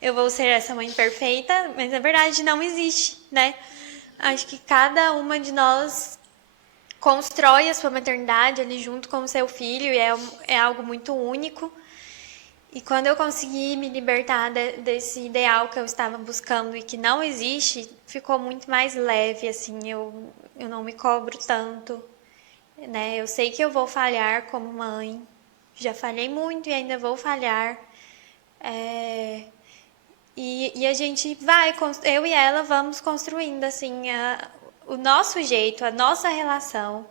Eu vou ser essa mãe perfeita, mas na verdade não existe, né? Acho que cada uma de nós constrói a sua maternidade ali junto com o seu filho e é algo muito único. E quando eu consegui me libertar desse ideal que eu estava buscando e que não existe, ficou muito mais leve, assim, eu não me cobro tanto, né? Eu sei que eu vou falhar como mãe, já falhei muito e ainda vou falhar. E a gente vai, eu e ela vamos construindo, assim, o nosso jeito, a nossa relação.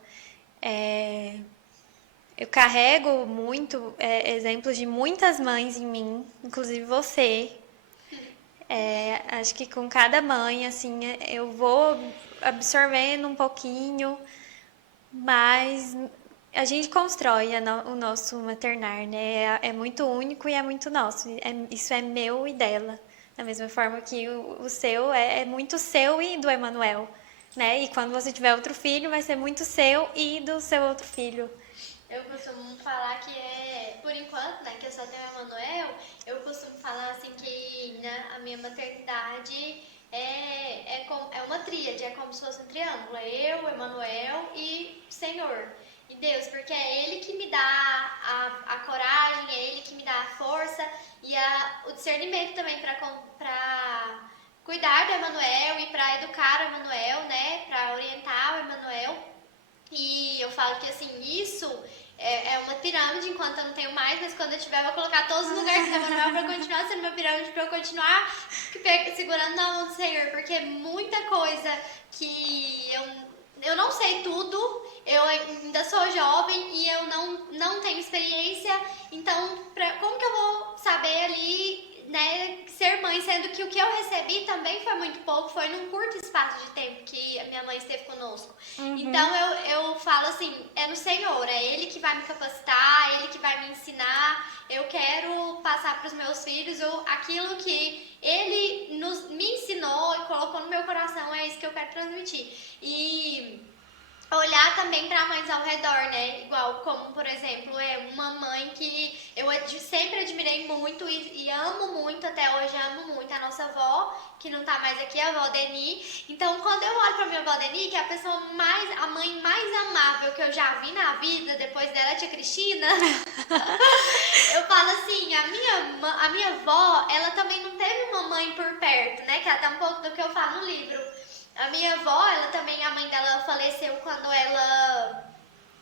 Eu carrego muito exemplos de muitas mães em mim, inclusive você. Acho que com cada mãe, assim, eu vou absorvendo um pouquinho, mas a gente constrói o nosso maternar, né? É muito único e é muito nosso. Isso é meu e dela. Da mesma forma que o seu é muito seu e do Emanuel, né? E quando você tiver outro filho, vai ser muito seu e do seu outro filho. Eu costumo falar que por enquanto, né, que eu só tenho o Emanuel, eu costumo falar assim que, né, a minha maternidade é uma tríade, é como se fosse um triângulo. É eu, o Emanuel e o Senhor. E Deus, porque é Ele que me dá a coragem, é Ele que me dá a força e o discernimento também para cuidar do Emanuel e para educar o Emanuel, né, para orientar o Emanuel. E eu falo que assim, isso é uma pirâmide enquanto eu não tenho mais, mas quando eu tiver, eu vou colocar todos os lugares do Emanuel pra continuar sendo uma pirâmide, pra eu continuar segurando na mão do Senhor, porque é muita coisa que eu não sei tudo, eu ainda sou jovem e eu não tenho experiência, então como que eu vou saber ali, mãe, sendo que o que eu recebi também foi muito pouco, foi num curto espaço de tempo que a minha mãe esteve conosco. Então eu falo assim, é no Senhor, é Ele que vai me capacitar, é Ele que vai me ensinar. Eu quero passar para os meus filhos aquilo que Ele me ensinou e colocou no meu coração, é isso que eu quero transmitir. E olhar também para mães ao redor, né? Igual como, por exemplo, uma mãe que eu sempre admirei muito e amo muito, até hoje amo muito, a nossa avó, que não tá mais aqui, a avó Deni. Então, quando eu olho pra minha avó Deni, que é a mãe mais amável que eu já vi na vida, depois dela, a tia Cristina, eu falo assim, a minha avó, ela também não teve uma mãe por perto, né? Que é até um pouco do que eu falo no livro. A minha avó, ela também, a mãe dela faleceu quando ela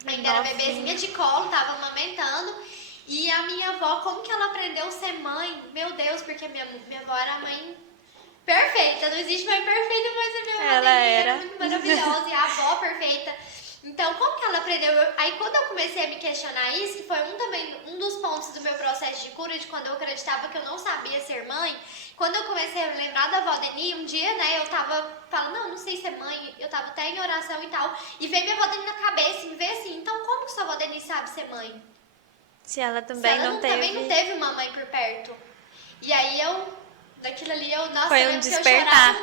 ainda era bebezinha de colo, tava amamentando. E a minha avó, como que ela aprendeu a ser mãe? Meu Deus, porque minha avó era a mãe perfeita. Não existe mãe perfeita, mas a minha avó era muito maravilhosa e a avó perfeita. Então, como que ela aprendeu? Aí, quando eu comecei a me questionar isso, que foi um dos pontos do meu processo de cura, de quando eu acreditava que eu não sabia ser mãe, quando eu comecei a lembrar da avó Deni, um dia, né, eu tava falando, não sei ser mãe, eu tava até em oração e tal, e veio minha avó Deni na cabeça e me veio assim, então como que sua avó Deni sabe ser mãe? Se ela também não teve... também não teve uma mãe por perto. E aí daquilo ali, nossa, foi um despertar.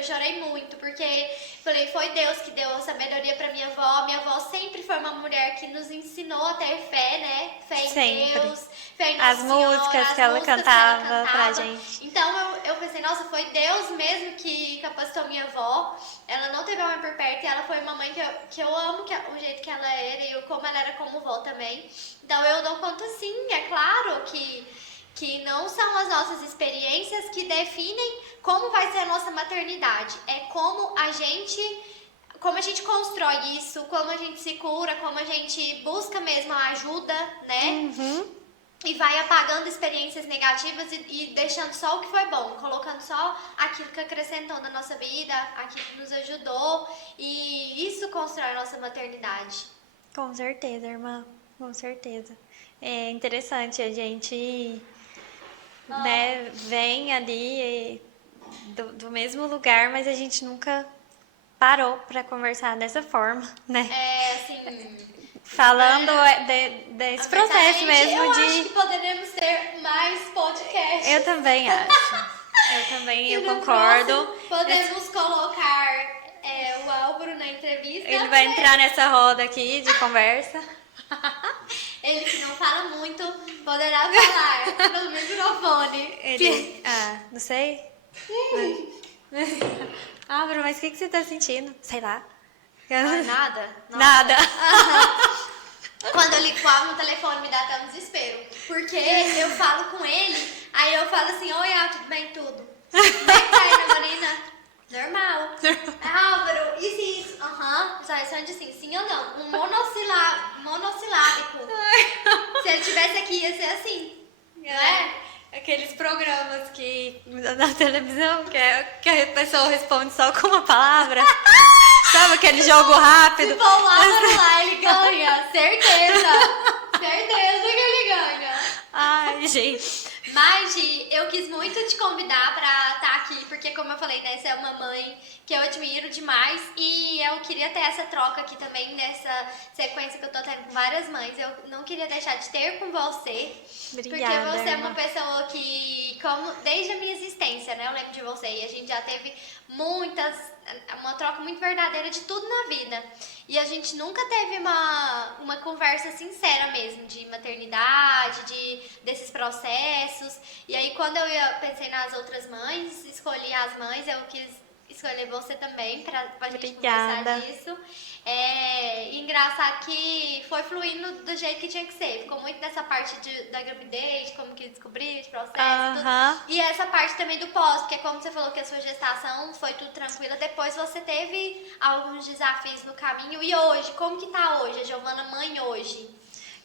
eu chorei muito, porque falei, foi Deus que deu a sabedoria pra minha avó. Minha avó sempre foi uma mulher que nos ensinou a ter fé, né? Fé em Deus, fé em Nossa Senhora, músicas que ela cantava pra gente. Então eu pensei, nossa, foi Deus mesmo que capacitou minha avó. Ela não teve a mãe por perto e ela foi uma mãe que eu amo o jeito que ela era e como ela era como vó também. Então eu dou conta sim, é claro que não são as nossas experiências que definem como vai ser a nossa maternidade. É como a gente constrói isso, como a gente se cura, como a gente busca mesmo a ajuda, né? E vai apagando experiências negativas e deixando só o que foi bom, colocando só aquilo que acrescentou na nossa vida, aquilo que nos ajudou. E isso constrói a nossa maternidade. Com certeza, irmã. Com certeza. É interessante a gente... né, vem ali do mesmo lugar, mas a gente nunca parou para conversar dessa forma, né? Assim... Falando desse processo mesmo eu acho que poderíamos ter mais podcasts. Eu também acho. Eu concordo. Podemos colocar o Álvaro na entrevista. Ele vai entrar nessa roda aqui de conversa. Ele que não fala muito, poderá falar no microfone. Não sei. Álvaro, mas o que você tá sentindo? Sei lá. Nada. Nada. Quando eu ligo o Álvaro no telefone, me dá até um desespero. Porque eu falo com ele, aí eu falo assim, oi, Álvaro, tudo bem? Tudo. Como é que tá aí, Marina? Normal. Álvaro, isso? Só responde assim, sim ou não. Um monossilábico. Se ele estivesse aqui, ia ser assim. Não é? Aqueles programas que na televisão que a pessoa responde só com uma palavra. Sabe aquele jogo rápido? Se for o Álvaro lá, ele ganha. Certeza que ele ganha. Ai, gente. Mas, Gi, eu quis muito te convidar pra estar aqui, porque como eu falei, né, você é uma mãe que eu admiro demais e eu queria ter essa troca aqui também, nessa sequência que eu tô tendo com várias mães. Eu não queria deixar de ter com você. Obrigada, porque você é irmã. uma pessoa que, desde a minha existência, né, eu lembro de você e a gente já teve uma troca muito verdadeira de tudo na vida. E a gente nunca teve uma conversa sincera mesmo, de maternidade, desses processos. E aí, quando eu pensei nas outras mães, escolhi as mães, eu quis escolher você também pra gente conversar disso. Engraçado que foi fluindo do jeito que tinha que ser. Ficou muito nessa parte da gravidez, como que descobrir, de processo e tudo. E essa parte também do pós, porque como você falou que a sua gestação foi tudo tranquila, depois você teve alguns desafios no caminho. E hoje, como que tá hoje, a Giovana mãe hoje?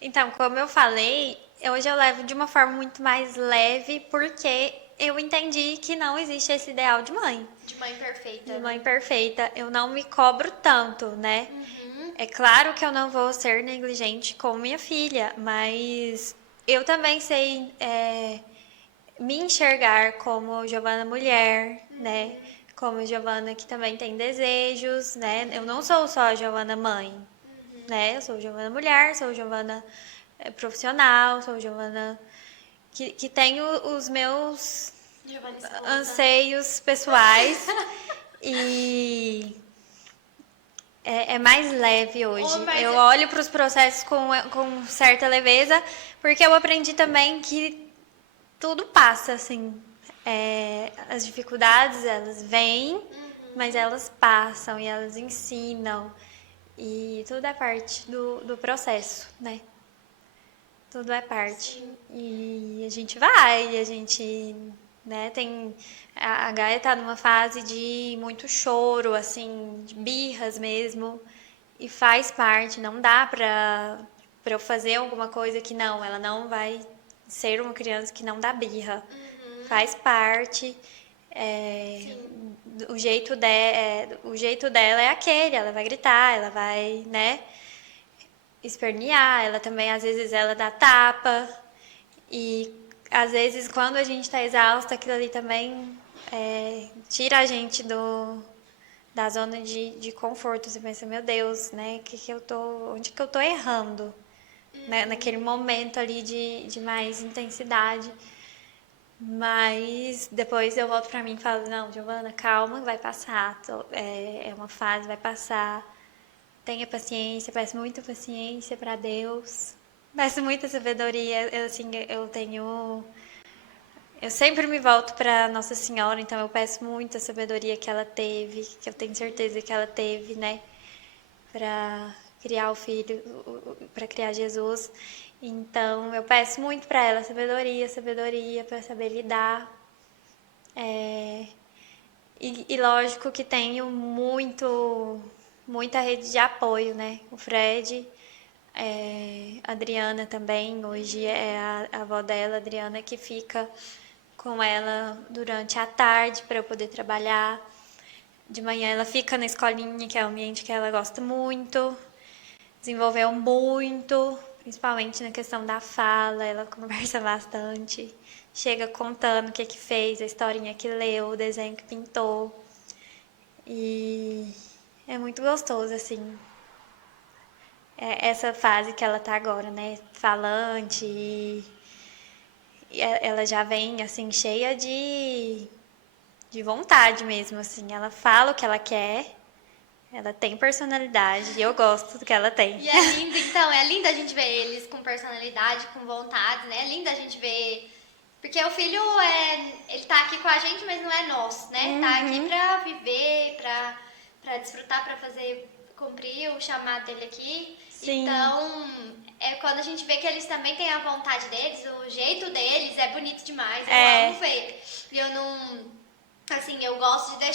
Então, como eu falei, hoje eu levo de uma forma muito mais leve, porque eu entendi que não existe esse ideal de mãe. De mãe perfeita. De mãe perfeita. Eu não me cobro tanto, né? É claro que eu não vou ser negligente com minha filha, mas eu também sei me enxergar como Giovana mulher, né? Como Giovana que também tem desejos, né? Eu não sou só a Giovana mãe, né? Eu sou Giovana mulher, sou Giovana profissional, sou Giovana que tem os meus Giovana esposa. anseios pessoais e é mais leve hoje. Mas eu olho para os processos com certa leveza, porque eu aprendi também que tudo passa, assim. As dificuldades, elas vêm, mas elas passam e elas ensinam. E tudo é parte do processo, né? Tudo é parte. Sim. E a gente vai, a gente, né, tem... A Gaia tá numa fase de muito choro, assim, de birras mesmo. E faz parte, não dá pra eu fazer alguma coisa que não, ela não vai ser uma criança que não dá birra. Faz parte. O jeito dela é aquele, ela vai gritar, ela vai, né, espernear, ela também, às vezes, ela dá tapa. E às vezes, quando a gente tá exausta, aquilo ali também tira a gente da zona de conforto. Você pensa, meu Deus, né? Onde que eu tô errando? Né? Naquele momento ali de mais intensidade. Mas depois eu volto pra mim e falo, não, Giovana, calma, vai passar. É uma fase, vai passar. Tenha paciência, peço muita paciência pra Deus. Peço muita sabedoria. Eu tenho... Eu sempre me volto para Nossa Senhora, então eu peço muito a sabedoria que ela teve, que eu tenho certeza que ela teve, né, para criar o filho, para criar Jesus. Então eu peço muito para ela sabedoria para saber lidar. E lógico que tenho muita rede de apoio, né? O Fred, a Adriana também, hoje é a avó dela, a Adriana, que fica com ela durante a tarde para eu poder trabalhar. De manhã ela fica na escolinha, que é um ambiente que ela gosta muito, desenvolveu muito, principalmente na questão da fala, ela conversa bastante, chega contando o que fez, a historinha que leu, o desenho que pintou. E é muito gostoso, assim, essa fase que ela tá agora, né? Falante e ela já vem, assim, cheia de vontade mesmo, assim. Ela fala o que ela quer, ela tem personalidade e eu gosto do que ela tem. E é lindo, então, é lindo a gente ver eles com personalidade, com vontade, né? É lindo a gente ver. Porque o filho ele tá aqui com a gente, mas não é nosso, né? Tá aqui pra viver, pra desfrutar, pra fazer, cumprir o chamado dele aqui. Sim. Então, quando a gente vê que eles também têm a vontade deles, o jeito deles é bonito demais. Eu amo ver. E eu não. Assim, eu gosto de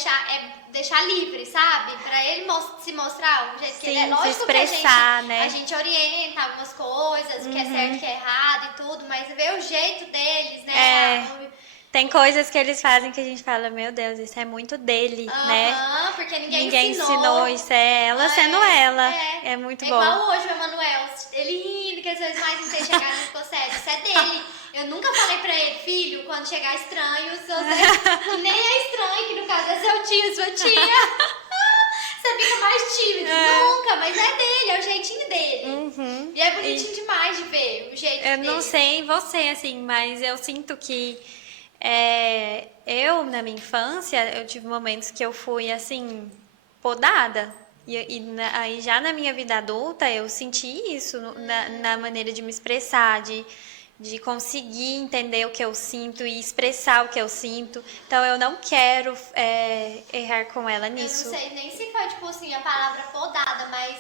deixar livre, sabe? Pra ele se mostrar o jeito que ele é. Lógico se expressar, que a gente orienta algumas coisas, o que é certo, o que é errado e tudo, mas ver o jeito deles, né? Tem coisas que eles fazem que a gente fala, meu Deus, isso é muito dele, né? Porque ninguém ensinou. Isso é ela sendo ela. É muito bom. Igual hoje o Emanuel, ele rindo, que às vezes mais não sei chegar, não ficou sério. Isso é dele. Eu nunca falei pra ele, filho, quando chegar estranho, que nem é estranho, que no caso é seu tio, sua tia. Você fica mais tímido. Nunca, mas é dele, é o jeitinho dele. E é bonitinho demais de ver o jeito dele. Eu não sei você, assim, mas eu sinto que eu, na minha infância, eu tive momentos que eu fui, assim, podada. Aí já na minha vida adulta eu senti isso na maneira de me expressar, de conseguir entender o que eu sinto e expressar o que eu sinto. Então eu não quero errar com ela nisso. Eu não sei nem se foi, tipo assim, a palavra podada, mas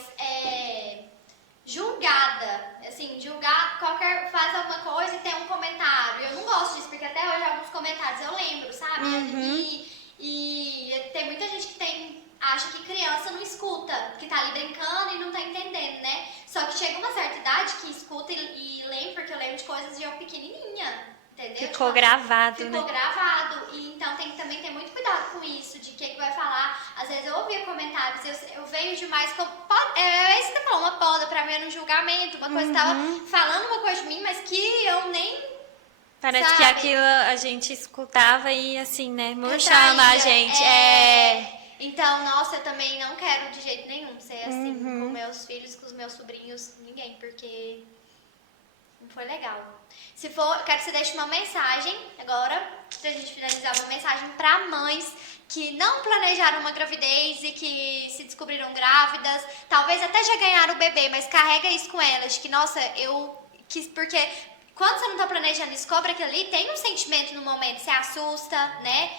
julgada. Assim, julgar faz alguma coisa e tem um comentário. Eu não gosto disso, porque até hoje alguns comentários eu lembro, sabe? E tem muita gente que acha que criança não escuta, que tá ali brincando e não tá entendendo, né? Só que chega uma certa idade que escuta e lembra, porque eu lembro de coisas de eu pequenininha, entendeu? Ficou gravado, né? Ficou gravado. E então tem que também ter muito cuidado com isso, de que vai falar. Às vezes eu ouvia comentários, eu venho demais com... É isso que você falou, uma poda pra mim era um julgamento, uma coisa que tava falando uma coisa de mim, mas que eu nem Parece que Sabe? aquilo a gente escutava e assim, né, murchando a Retraía, gente. Então, nossa, eu também não quero de jeito nenhum ser assim com meus filhos, com os meus sobrinhos, ninguém, porque não foi legal. Se for, eu quero que você deixe uma mensagem agora, pra gente finalizar, uma mensagem pra mães que não planejaram uma gravidez e que se descobriram grávidas, talvez até já ganharam o bebê, mas carrega isso com elas, de que, nossa, eu quis, porque quando você não tá planejando e descobre aquilo ali, tem um sentimento no momento, você assusta, né?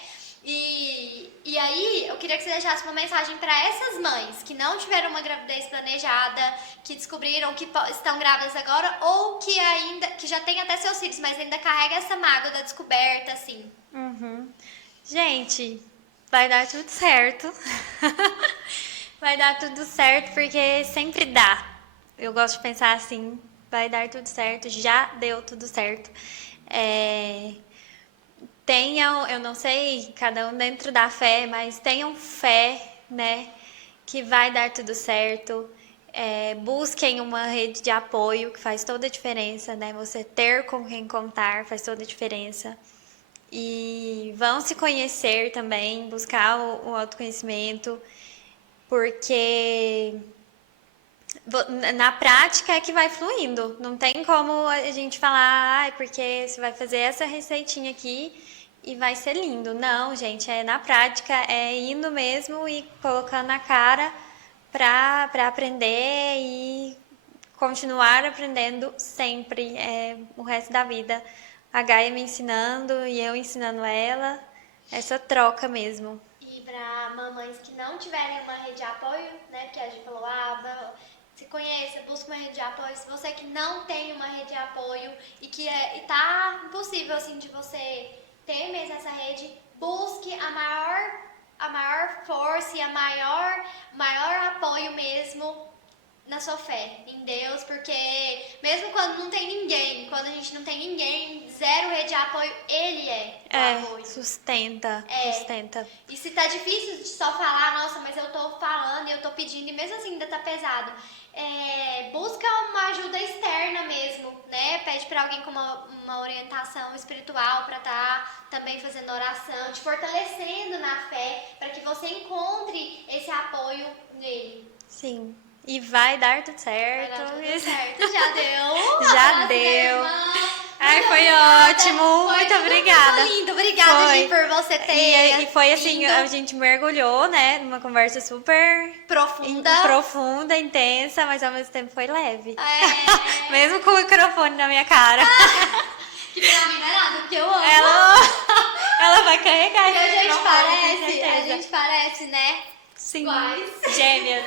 E aí, eu queria que você deixasse uma mensagem para essas mães que não tiveram uma gravidez planejada, que descobriram que estão grávidas agora, ou que ainda, que já tem até seus filhos, mas ainda carrega essa mágoa da descoberta, assim. Gente, vai dar tudo certo. Vai dar tudo certo porque sempre dá. Eu gosto de pensar assim, vai dar tudo certo, já deu tudo certo. Tenham, eu não sei, cada um dentro da fé, mas tenham fé, né, que vai dar tudo certo. Busquem uma rede de apoio que faz toda a diferença, né? Você ter com quem contar faz toda a diferença. E vão se conhecer também, buscar o autoconhecimento, porque na prática é que vai fluindo. Não tem como a gente falar, porque você vai fazer essa receitinha aqui e vai ser lindo. Não, gente, na prática, é indo mesmo e colocando a cara para aprender e continuar aprendendo sempre, o resto da vida. A Gaia me ensinando e eu ensinando ela, essa troca mesmo. E para mamães que não tiverem uma rede de apoio, né? Porque a gente falou, se conheça, busca uma rede de apoio. Se você que não tem uma rede de apoio e que tá impossível assim de você ter mesmo essa rede, busque a maior força e maior apoio mesmo na sua fé, em Deus, porque mesmo quando não tem ninguém, quando a gente não tem ninguém, zero rede de apoio, Ele é o apoio. Sustenta. E se tá difícil de só falar, nossa, mas eu tô falando e eu tô pedindo, e mesmo assim ainda tá pesado, busca uma ajuda externa mesmo, né? Pede pra alguém com uma orientação espiritual pra tá também fazendo oração, te fortalecendo na fé, pra que você encontre esse apoio nele. Sim. E vai dar tudo certo. Vai dar tudo certo. Já deu. Já deu. Ai, foi obrigada. ótimo. Muito obrigada. Muito lindo. Obrigada, Gi, por você ter. E foi assim, vindo. a gente mergulhou, né? Numa conversa super profunda, intensa, mas ao mesmo tempo foi leve. Mesmo com o microfone na minha cara. Que pra mim não é nada, porque eu amo. Ela vai carregar E esse microfone, com certeza. a gente parece, né? Sim. Iguais. Gêmeas.